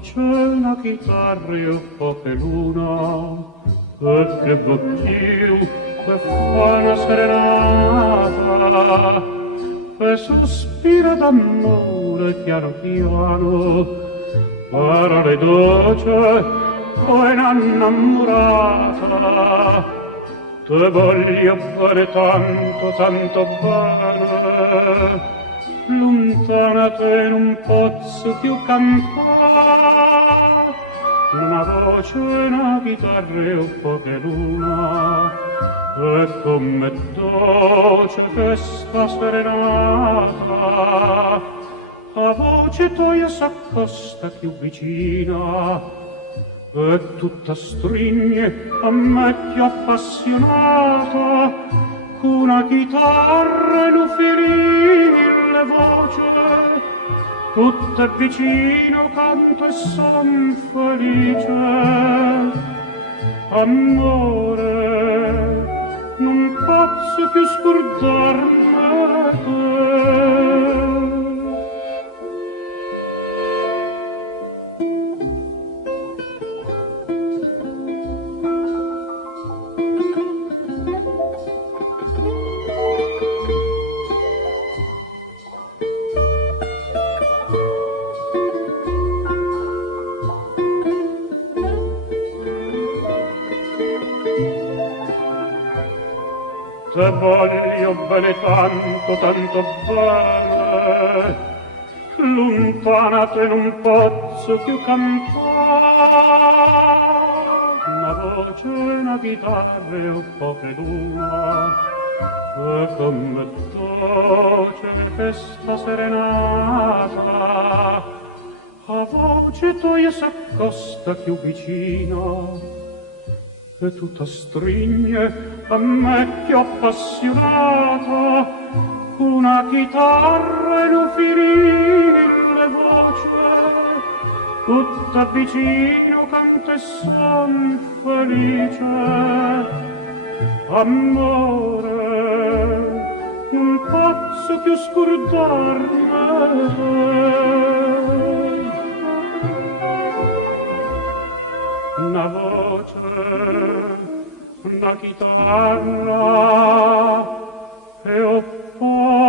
C'è una chitarra e poche luna, e che va più, che fa una serenata, e sospira d'amore piano piano, parole dolce, o innamorata, te voglio bene tanto, tanto bene, lontana te non posso più cantare, una voce, una chitarra e un po' che luna, e come dolce questa serenata, a voce tua s'accosta più vicina, e tutta strigne a me più appassionata, una chitarra e un firile voce, tutte vicino canto e son felice. Amore, non posso più scordarne te. Te voglio bene tanto, tanto bene, lontana te non posso più cantare, una voce, una chitarra e un po' che luna, e come dolce questa serenata, a voce tua s'accosta più vicino, e tutta strigne a me più appassionata, una chitarra e un firile voce, tutta vicino canto e son felice. Amore, non posso più scordarne. Una voce, una chitarra e un po'